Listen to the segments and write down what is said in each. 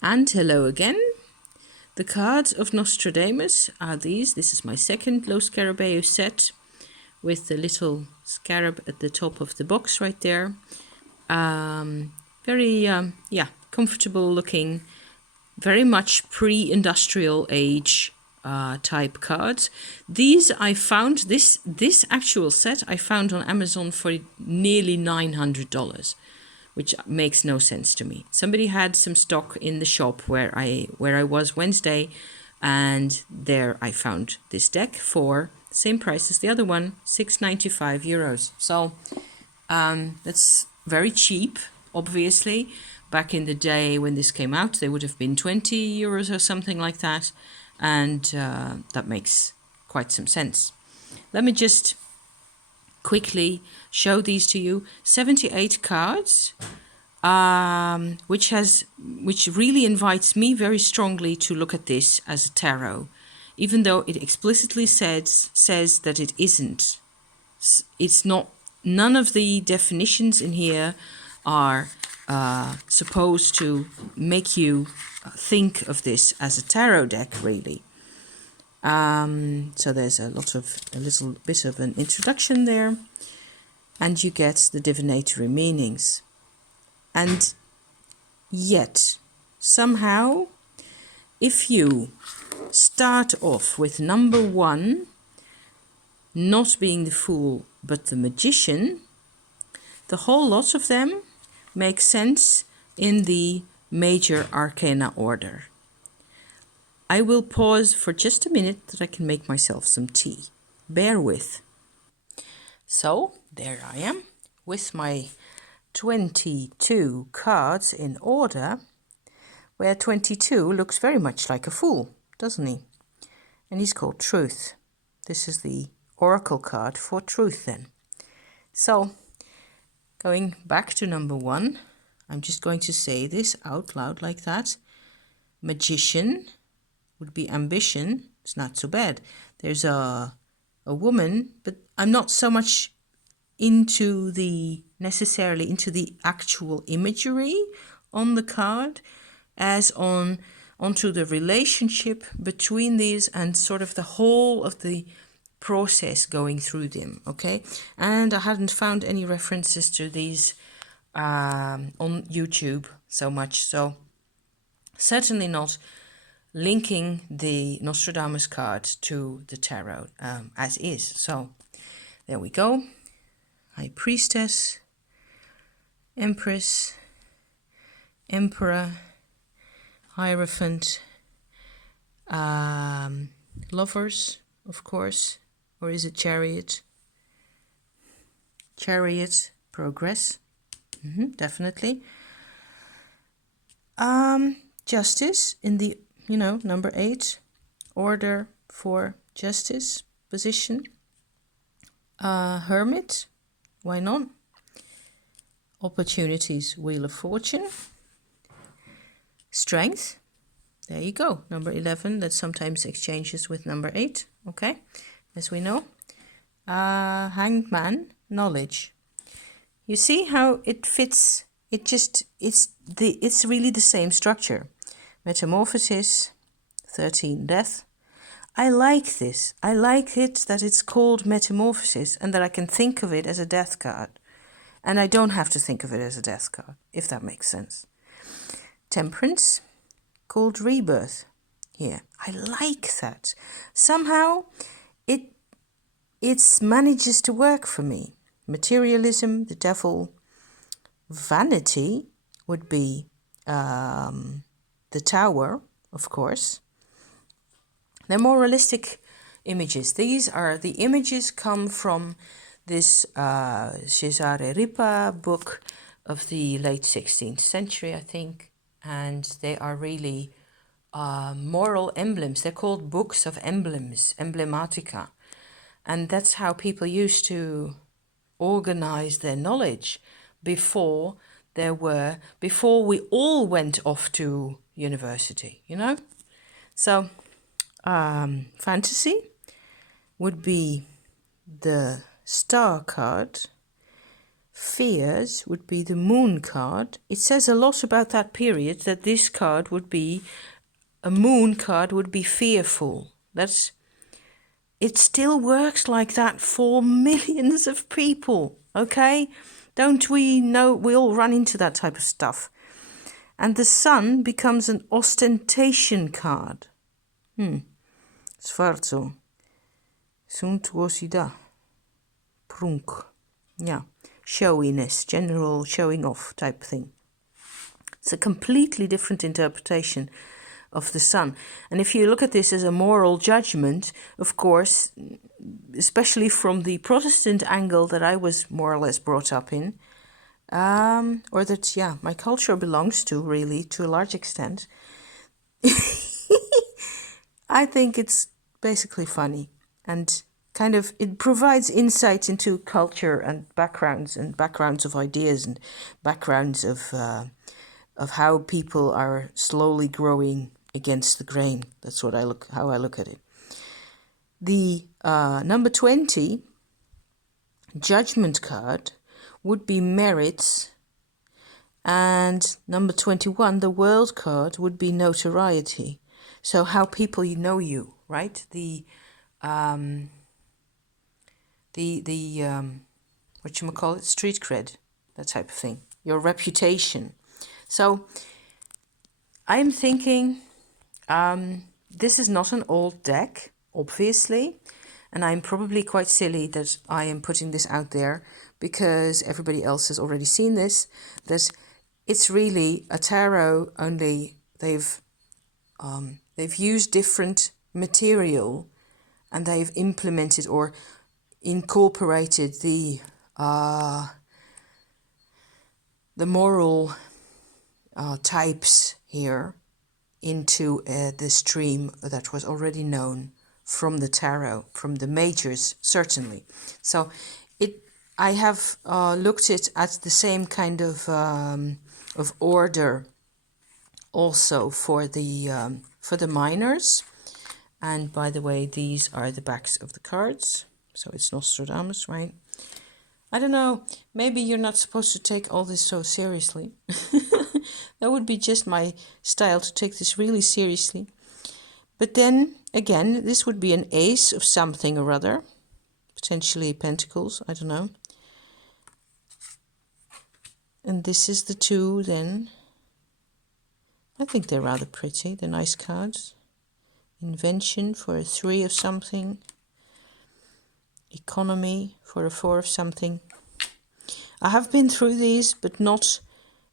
And hello again. The cards of Nostradamus are these. This is my second Lo Scarabeo set with the little scarab at the top of the box right there. Very comfortable looking, very much pre-industrial age type cards. These I found, this actual set I found on Amazon for nearly $900. Which makes no sense to me. Somebody had some stock in the shop where I was Wednesday, and there I found this deck for the same price as the other one, €6.95. So that's very cheap, obviously. Back in the day when this came out, they would have been €20 or something like that, and that makes quite some sense. Let me just quickly show these to you. 78 cards, which really invites me very strongly to look at this as a tarot, even though it explicitly says that it isn't. It's not. None of the definitions in here are supposed to make you think of this as a tarot deck, really. So there's a little bit of an introduction there, and you get the divinatory meanings. And yet, somehow, if you start off with number 1, not being the fool but the magician, the whole lot of them make sense in the major arcana order. I will pause for just a minute that I can make myself some tea. Bear with. So, there I am with my 22 cards in order, where 22 looks very much like a fool, doesn't he? And he's called Truth. This is the oracle card for truth then. So, going back to number 1, I'm just going to say this out loud like that. Magician would be ambition. It's not so bad. There's a woman, but I'm not so much necessarily into the actual imagery on the card as onto the relationship between these and sort of the whole of the process going through them, okay? And I hadn't found any references to these on YouTube so much, so certainly not linking the Nostradamus card to the tarot as is. So there we go. High Priestess, Empress, Emperor, Hierophant, Lovers, of course, or is it Chariot? Chariot, Progress, definitely. Justice in the, number 8, Order for Justice position. Hermit, why not? Opportunities, Wheel of Fortune. Strength, there you go, number 11, that sometimes exchanges with number 8, okay, as we know. Hanged Man, Knowledge. You see how it fits, it's really the same structure. Metamorphosis, 13, Death. I like this. I like it that it's called Metamorphosis and that I can think of it as a death card. And I don't have to think of it as a death card, if that makes sense. Temperance, called Rebirth here. I like that. Somehow it manages to work for me. Materialism, the devil. Vanity would be the Tower, of course. They're more realistic images. These are the images come from this Cesare Ripa book of the late 16th century, I think, and they are really moral emblems. They're called books of emblems, emblematica, and that's how people used to organize their knowledge before we all went off to university, So fantasy would be the Star card. Fears would be the moon card. It says a lot about that period, that this card would be, a moon card would be fearful. It still works like that for millions of people, okay? Don't we know, we all run into that type of stuff. And the sun becomes an ostentation card. Sfarzo. Suntuosida. Prunk. Yeah. Showiness, general showing off type thing. It's a completely different interpretation of the sun. And if you look at this as a moral judgment, of course, especially from the Protestant angle that I was more or less brought up in, or that, my culture belongs to, really, to a large extent, I think it's basically funny, and kind of, it provides insight into culture and backgrounds of ideas and backgrounds of how people are slowly growing against the grain. That's how I look at it. The number 20 judgment card would be merits, and number 21, the world card, would be notoriety. So how people know you, right? The whatchamacallit, street cred, that type of thing, your reputation. So I'm thinking, this is not an old deck, obviously, and I'm probably quite silly that I am putting this out there because everybody else has already seen this, that it's really a tarot, only they've used different material and they've implemented or incorporated the moral types here into the stream that was already known from the tarot, from the majors, certainly. So I have looked at the same kind of order also for the minors. And by the way, these are the backs of the cards. So it's Nostradamus, right? I don't know, maybe you're not supposed to take all this so seriously. That would be just my style, to take this really seriously. But then, again, this would be an ace of something or other. Potentially pentacles, I don't know. And this is the 2 then. I think they're rather pretty, they're nice cards. Invention for a 3 of something. Economy for a 4 of something. I have been through these, but not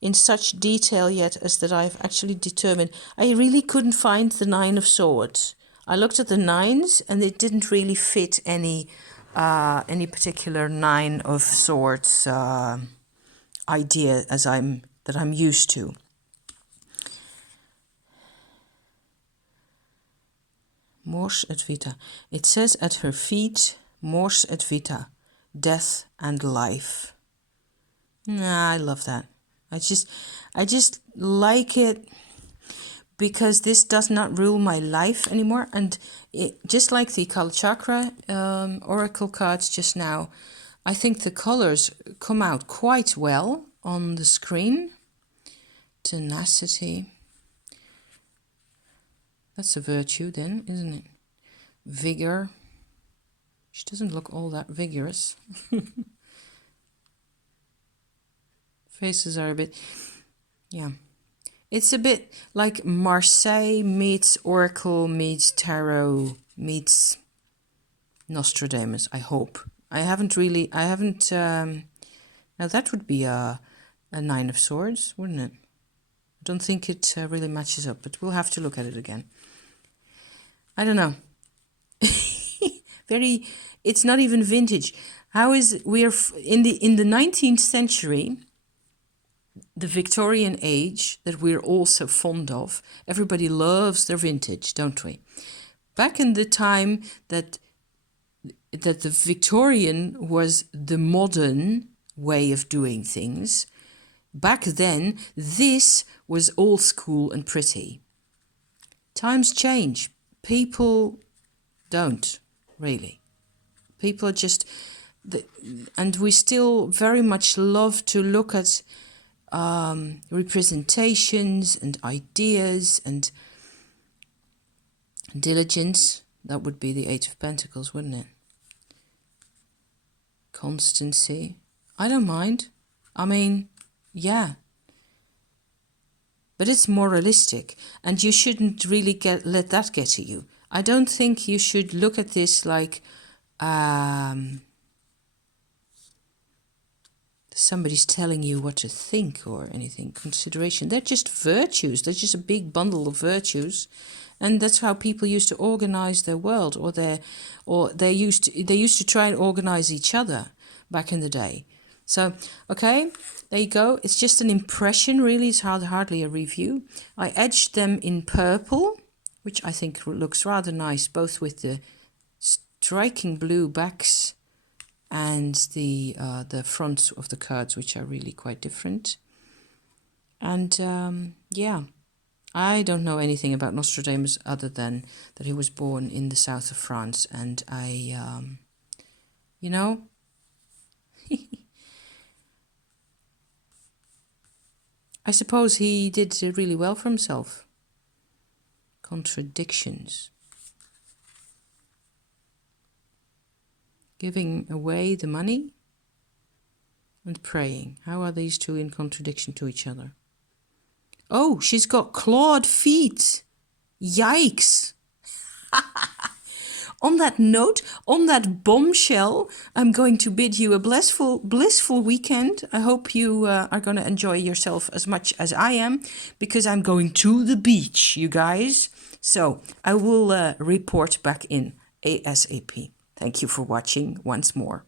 in such detail yet as that I've actually determined. I really couldn't find the 9 of Swords. I looked at the 9s and it didn't really fit any particular 9 of Swords idea that I'm used to. Mors et vita. It says at her feet, Mors et vita, death and life. I love that. I just like it because this does not rule my life anymore. And just like the Kala Chakra oracle cards just now, I think the colors come out quite well on the screen. Tenacity. That's a virtue then, isn't it? Vigor. She doesn't look all that vigorous. Faces are a bit, it's a bit like Marseille meets Oracle meets Tarot meets Nostradamus, I hope. Now that would be a 9 of Swords, wouldn't it? I don't think it really matches up, but we'll have to look at it again. I don't know. It's not even vintage. We're in the 19th century, the Victorian age that we're all so fond of. Everybody loves their vintage, don't we? Back in the time that the Victorian was the modern way of doing things, back then this was old school and pretty. Times change. People don't, really. People are just and we still very much love to look at representations and ideas and diligence. That would be the Eight of Pentacles, wouldn't it? Constancy. I don't mind. I mean, yeah. But it's more realistic, and you shouldn't really let that get to you. I don't think you should look at this like somebody's telling you what to think or anything. Consideration. They're just virtues. They're just a big bundle of virtues, and that's how people used to organize their world, or they used to try and organize each other back in the day. So, okay, there you go. It's just an impression, really. It's hardly a review. I edged them in purple, which I think looks rather nice, both with the striking blue backs and the fronts of the cards, which are really quite different. And yeah, I don't know anything about Nostradamus other than that he was born in the south of France, and you know, I suppose he did really well for himself. Contradictions. Giving away the money and praying. How are these two in contradiction to each other? Oh, she's got clawed feet. Yikes. On that note, on that bombshell, I'm going to bid you a blissful weekend. I hope you are going to enjoy yourself as much as I am, because I'm going to the beach, you guys. So I will report back in ASAP. Thank you for watching once more.